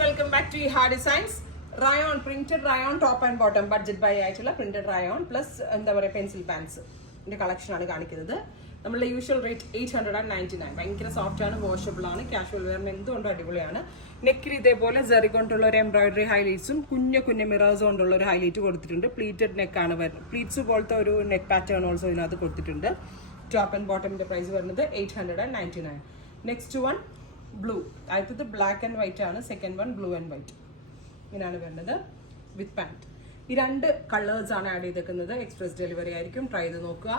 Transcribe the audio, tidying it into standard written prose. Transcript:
Welcome back to Ha designs. Rayon printed rayon top and bottom budget buy ആയിട്ടുള്ള printed rayon plus എന്താ പറയുക pencil pants കളക്ഷനാണ് കാണിക്കുന്നത്. നമ്മളുടെ യൂഷ്വൽ റേറ്റ് 899. ഭയങ്കര സോഫ്റ്റ് ആണ്, വാഷബിൾ ആണ്, കാഷ്വൽ വെയറിന് എന്തുകൊണ്ടും അടിപൊളിയാണ്. നെക്കിൽ ഇതേപോലെ ജെറി കൊണ്ടുള്ള ഒരു എംബ്രോയിഡറി ഹൈലൈറ്റ്സും കുഞ്ഞു മിറേഴ്സ് കൊണ്ടുള്ള ഒരു ഹൈലൈറ്റ് കൊടുത്തിട്ടുണ്ട്. പ്ലീറ്റഡ് നെക്കാണ് വരുന്നത്. പ്ലീറ്റ്സ് പോലത്തെ ഒരു നെക്ക് പാറ്റേൺ ഓൾസോ ഇതിനകത്ത് കൊടുത്തിട്ടുണ്ട്. ടോപ്പ് ആൻഡ് ബോട്ടമിന്റെ പ്രൈസ് വരുന്നത് 899. Next one blue. ആദ്യത്തത് ബ്ലാക്ക് ആൻഡ് വൈറ്റ് ആണ്, second one blue and white. ഇങ്ങനെയാണ് വരുന്നത് വിത്ത് പാൻറ്. ഈ രണ്ട് കളേഴ്സ് ആണ് ആഡ് ചെയ്തേക്കുന്നത്. എക്സ്പ്രസ് ഡെലിവറി ആയിരിക്കും. ട്രൈ ചെയ്ത് നോക്കുക.